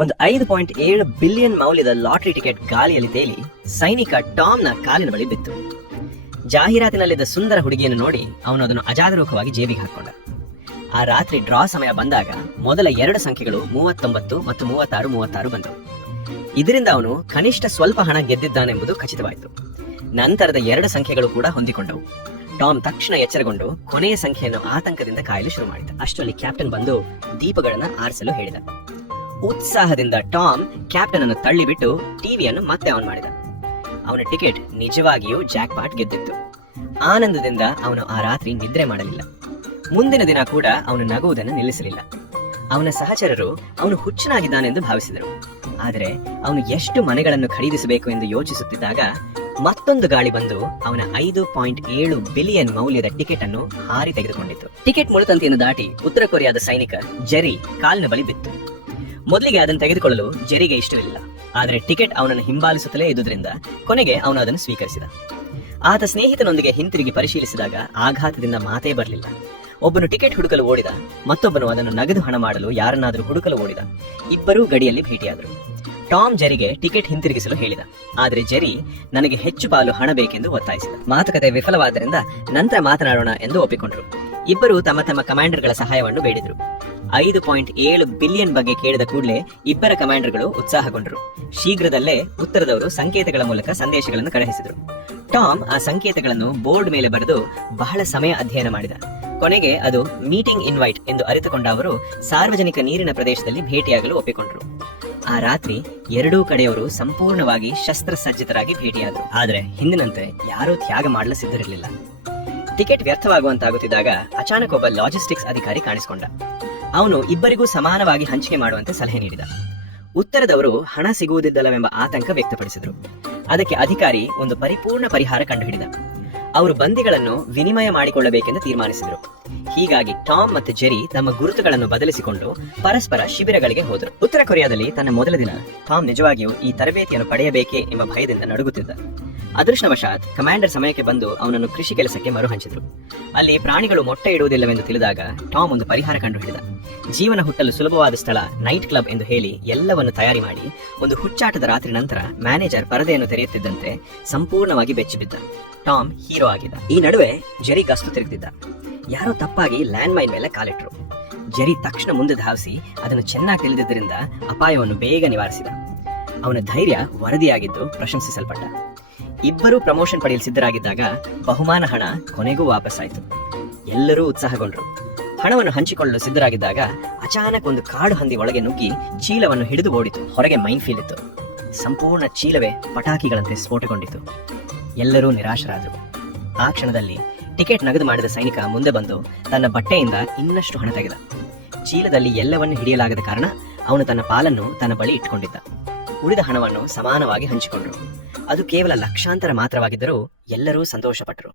ಒಂದು 5.7 ಬಿಲಿಯನ್ ಮೌಲ್ಯದ lottery ticket ಗಾಳಿಯಲ್ಲಿ ತೇಲಿ ಸೈನಿಕ ಟಾಮ್ನ ಕಾಲಿನ ಬಳಿ ಬಿತ್ತು. ಜಾಹೀರಾತಿನಲ್ಲಿದ್ದ ಸುಂದರ ಹುಡುಗಿಯನ್ನು ನೋಡಿ ಅವನು ಅದನ್ನು ಅಜಾಗರೂಕವಾಗಿ ಜೇಬಿಗೆ ಹಾಕೊಂಡ. ಆ ರಾತ್ರಿ ಡ್ರಾ ಸಮಯ ಬಂದಾಗ ಮೊದಲ 2 ಸಂಖ್ಯೆಗಳು 39 ಮತ್ತು 36 ಬಂದವು. ಇದರಿಂದ ಅವನು ಕನಿಷ್ಠ ಸ್ವಲ್ಪ ಹಣ ಗೆದ್ದಿದ್ದಾನೆಂಬುದು ಖಚಿತವಾಯಿತು. ನಂತರದ 2 ಸಂಖ್ಯೆಗಳು ಕೂಡ ಹೊಂದಿಕೊಂಡವು. ಟಾಮ್ ತಕ್ಷಣ ಎಚ್ಚರಗೊಂಡು ಕೊನೆಯ ಸಂಖ್ಯೆಯನ್ನು ಆತಂಕದಿಂದ ಕಾಯಲು ಶುರು ಮಾಡಿದ. ಅಷ್ಟರಲ್ಲಿ ಕ್ಯಾಪ್ಟನ್ ಬಂದು ದೀಪಗಳನ್ನು ಆರಿಸಲು ಹೇಳಿದ. ಉತ್ಸಾಹದಿಂದ ಟಾಮ್ ಕ್ಯಾಪ್ಟನ್ ಅನ್ನು ತಳ್ಳಿಬಿಟ್ಟು ಟಿವಿಯನ್ನು ಮತ್ತೆ ಆನ್ ಮಾಡಿದ. ಅವನ ಟಿಕೆಟ್ ನಿಜವಾಗಿಯೂ ಜಾಕ್ ಪಾಟ್ ಗೆದ್ದಿತ್ತು. ಆನಂದದಿಂದ ಅವನು ಆ ರಾತ್ರಿ ನಿದ್ರೆ ಮಾಡಲಿಲ್ಲ. ಮುಂದಿನ ದಿನ ಕೂಡ ಅವನು ನಗುವುದನ್ನು ನಿಲ್ಲಿಸಲಿಲ್ಲ. ಅವನ ಸಹಚರರು ಅವನು ಹುಚ್ಚನಾಗಿದ್ದಾನೆಂದು ಭಾವಿಸಿದರು. ಆದರೆ ಅವನು ಎಷ್ಟು ಮನೆಗಳನ್ನು ಖರೀದಿಸಬೇಕು ಎಂದು ಯೋಚಿಸುತ್ತಿದ್ದಾಗ ಮತ್ತೊಂದು ಗಾಳಿ ಬಂದು ಅವನ 5.7 ಬಿಲಿಯನ್ ಮೌಲ್ಯದ ಟಿಕೆಟ್ ಅನ್ನು ಹಾರಿ ತೆಗೆದುಕೊಂಡಿತು. ಟಿಕೆಟ್ ಮುಳುತಂತಿಯನ್ನು ದಾಟಿ ಉತ್ತರ ಕೊರಿಯಾದ ಸೈನಿಕ ಜೆರಿ ಕಾಲಿನ ಬಳಿ ಬಿತ್ತು. ಮೊದಲಿಗೆ ಅದನ್ನು ತೆಗೆದುಕೊಳ್ಳಲು ಜೆರಿಗೆ ಇಷ್ಟವಿಲ್ಲ. ಆದರೆ ಟಿಕೆಟ್ ಅವನನ್ನು ಹಿಂಬಾಲಿಸುತ್ತಲೇ ಇದ್ದುದರಿಂದ ಕೊನೆಗೆ ಅವನು ಅದನ್ನು ಸ್ವೀಕರಿಸಿದ. ಆತ ಸ್ನೇಹಿತನೊಂದಿಗೆ ಹಿಂತಿರುಗಿ ಪರಿಶೀಲಿಸಿದಾಗ ಆಘಾತದಿಂದ ಮಾತೇ ಬರಲಿಲ್ಲ. ಒಬ್ಬನು ಟಿಕೆಟ್ ಹುಡುಕಲು ಓಡಿದ, ಮತ್ತೊಬ್ಬನು ಅದನ್ನು ನಗದು ಹಣ ಮಾಡಲು ಯಾರನ್ನಾದರೂ ಹುಡುಕಲು ಓಡಿದ. ಇಬ್ಬರೂ ಗಡಿಯಲ್ಲಿ ಭೇಟಿಯಾದರು. ಟಾಮ್ ಜೆರಿಗೆ ಟಿಕೆಟ್ ಹಿಂತಿರುಗಿಸಲು ಹೇಳಿದ. ಆದರೆ ಜೆರಿ ನನಗೆ ಹೆಚ್ಚು ಪಾಲು ಹಣ ಬೇಕೆಂದು ಒತ್ತಾಯಿಸಿದ. ಮಾತುಕತೆ ವಿಫಲವಾದ್ದರಿಂದ ನಂತರ ಮಾತನಾಡೋಣ ಎಂದು ಒಪ್ಪಿಕೊಂಡರು. ಇಬ್ಬರು ತಮ್ಮ ತಮ್ಮ ಕಮಾಂಡರ್ಗಳ ಸಹಾಯವನ್ನು ಬೇಡಿದರು. 5.7 ಬಿಲಿಯನ್ ಬಗ್ಗೆ ಕೇಳಿದ ಕೂಡಲೇ ಇಬ್ಬರ ಕಮಾಂಡರ್ಗಳು ಉತ್ಸಾಹಗೊಂಡರು. ಶೀಘ್ರದಲ್ಲೇ ಉತ್ತರದವರು ಸಂಕೇತಗಳ ಮೂಲಕ ಸಂದೇಶಗಳನ್ನು ಕಳುಹಿಸಿದರು. ಟಾಮ್ ಆ ಸಂಕೇತಗಳನ್ನು ಬೋರ್ಡ್ ಮೇಲೆ ಬರೆದು ಬಹಳ ಸಮಯ ಅಧ್ಯಯನ ಮಾಡಿದ. ಕೊನೆಗೆ ಅದು ಮೀಟಿಂಗ್ ಇನ್ವೈಟ್ ಎಂದು ಅರಿತುಕೊಂಡ ಅವರು ಸಾರ್ವಜನಿಕ ನೀರಿನ ಪ್ರದೇಶದಲ್ಲಿ ಭೇಟಿಯಾಗಲು ಒಪ್ಪಿಕೊಂಡರು. ಆ ರಾತ್ರಿ ಎರಡೂ ಕಡೆಯವರು ಸಂಪೂರ್ಣವಾಗಿ ಶಸ್ತ್ರಸಜ್ಜಿತರಾಗಿ ಭೇಟಿಯಾದರು. ಆದರೆ ಹಿಂದಿನಂತೆ ಯಾರೂ ತ್ಯಾಗ ಮಾಡಲು ಸಿದ್ಧರಿರಲಿಲ್ಲ. ಟಿಕೆಟ್ ವ್ಯರ್ಥವಾಗುವಂತಾಗುತ್ತಿದ್ದಾಗ ಅಚಾನಕ್ ಒಬ್ಬ ಲಾಜಿಸ್ಟಿಕ್ಸ್ ಅಧಿಕಾರಿ ಕಾಣಿಸಿಕೊಂಡ. ಅವನು ಇಬ್ಬರಿಗೂ ಸಮಾನವಾಗಿ ಹಂಚಿಕೆ ಮಾಡುವಂತೆ ಸಲಹೆ ನೀಡಿದ. ಉತ್ತರದವರು ಹಣ ಸಿಗುವುದಿಲ್ಲವೆಂಬ ಆತಂಕ ವ್ಯಕ್ತಪಡಿಸಿದರು. ಅದಕ್ಕೆ ಅಧಿಕಾರಿ ಒಂದು ಪರಿಪೂರ್ಣ ಪರಿಹಾರ ಕಂಡುಹಿಡಿದ. ಅವರು ಬಂದಿಗಳನ್ನು ವಿನಿಮಯ ಮಾಡಿಕೊಳ್ಳಬೇಕೆಂದು ತೀರ್ಮಾನಿಸಿದರು. ಹೀಗಾಗಿ ಟಾಮ್ ಮತ್ತು ಜೆರಿ ತಮ್ಮ ಗುರುತುಗಳನ್ನು ಬದಲಿಸಿಕೊಂಡು ಪರಸ್ಪರ ಶಿಬಿರಗಳಿಗೆ ಹೋದರು. ಉತ್ತರ ಕೊರಿಯಾದಲ್ಲಿ ತನ್ನ ಮೊದಲ ದಿನ ಟಾಮ್ ನಿಜವಾಗಿಯೂ ಈ ತರಬೇತಿಯನ್ನು ಪಡೆಯಬೇಕೇ ಎಂಬ ಭಯದಿಂದ ನಡುಗುತ್ತಿದ್ದ. ಅದೃಷ್ಟವಶಾತ್ ಕಮಾಂಡರ್ ಸಮಯಕ್ಕೆ ಬಂದು ಅವನನ್ನು ಕೃಷಿ ಕೆಲಸಕ್ಕೆ ಮರುಹಂಚಿದರು. ಅಲ್ಲಿ ಪ್ರಾಣಿಗಳು ಮೊಟ್ಟೆ ಇಡುವುದಿಲ್ಲವೆಂದು ತಿಳಿದಾಗ ಟಾಮ್ ಒಂದು ಪರಿಹಾರ ಕಂಡುಹಿಡಿದ. ಜೀವನ ಹುಟ್ಟಲು ಸುಲಭವಾದ ಸ್ಥಳ ನೈಟ್ ಕ್ಲಬ್ ಎಂದು ಹೇಳಿ ಎಲ್ಲವನ್ನು ತಯಾರಿ ಮಾಡಿ ಒಂದು ಹುಚ್ಚಾಟದ ರಾತ್ರಿ ನಂತರ ಮ್ಯಾನೇಜರ್ ಪರದೆಯನ್ನು ತೆರೆಯುತ್ತಿದ್ದಂತೆ ಸಂಪೂರ್ಣವಾಗಿ ಬೆಚ್ಚಿಬಿದ್ದ. ಟಾಮ್ ಹೀರೋ ಆಗಿದ್ದ. ಈ ನಡುವೆ ಜೆರಿ ಗಸ್ತು ತಿರುಗುತ್ತಿದ್ದ. ಯಾರೋ ತಪ್ಪಾಗಿ ಲ್ಯಾಂಡ್ ಮೈನ್ ಮೇಲೆ ಕಾಲಿಟ್ಟರು. ಜೆರಿ ತಕ್ಷಣ ಮುಂದೆ ಧಾವಿಸಿ ಅದನ್ನು ಚೆನ್ನಾಗಿ ತಿಳಿದಿದ್ದರಿಂದ ಅಪಾಯವನ್ನು ಬೇಗ ನಿವಾರಿಸಿದ. ಅವನ ಧೈರ್ಯ ವರದಿಯಾಗಿದ್ದು ಪ್ರಶಂಸಿಸಲ್ಪಟ್ಟ. ಇಬ್ಬರೂ ಪ್ರಮೋಷನ್ ಪಡೆಯಲು ಸಿದ್ಧರಾಗಿದ್ದಾಗ ಬಹುಮಾನ ಹಣ ಕೊನೆಗೂ ವಾಪಸ್ಸಾಯಿತು. ಎಲ್ಲರೂ ಉತ್ಸಾಹಗೊಂಡರು. ಹಣವನ್ನು ಹಂಚಿಕೊಳ್ಳಲು ಸಿದ್ಧರಾಗಿದ್ದಾಗ ಅಚಾನಕ್ ಒಂದು ಕಾಡು ಹಂದಿ ಒಳಗೆ ನುಗ್ಗಿ ಚೀಲವನ್ನು ಹಿಡಿದು ಓಡಿತು. ಹೊರಗೆ ಮೈನ್ ಫೀಲ್ ಇತ್ತು. ಸಂಪೂರ್ಣ ಚೀಲವೇ ಪಟಾಕಿಗಳಂತೆ ಸ್ಫೋಟಗೊಂಡಿತು. ಎಲ್ಲರೂ ನಿರಾಶರಾದರು. ಆ ಕ್ಷಣದಲ್ಲಿ ಟಿಕೆಟ್ ನಗದು ಮಾಡಿದ ಸೈನಿಕ ಮುಂದೆ ಬಂದು ತನ್ನ ಬಟ್ಟೆಯಿಂದ ಇನ್ನಷ್ಟು ಹಣ ತೆಗೆದ. ಚೀಲದಲ್ಲಿ ಎಲ್ಲವನ್ನು ಹಿಡಿಯಲಾಗದ ಕಾರಣ ಅವನು ತನ್ನ ಪಾಲನ್ನು ತನ್ನ ಬಳಿ ಇಟ್ಟುಕೊಂಡಿದ್ದ. ಉಳಿದ ಹಣವನ್ನು ಸಮಾನವಾಗಿ ಹಂಚಿಕೊಂಡರು. ಅದು ಕೇವಲ ಲಕ್ಷಾಂತರ ಮಾತ್ರವಾಗಿದ್ದರೂ ಎಲ್ಲರೂ ಸಂತೋಷಪಟ್ಟರು.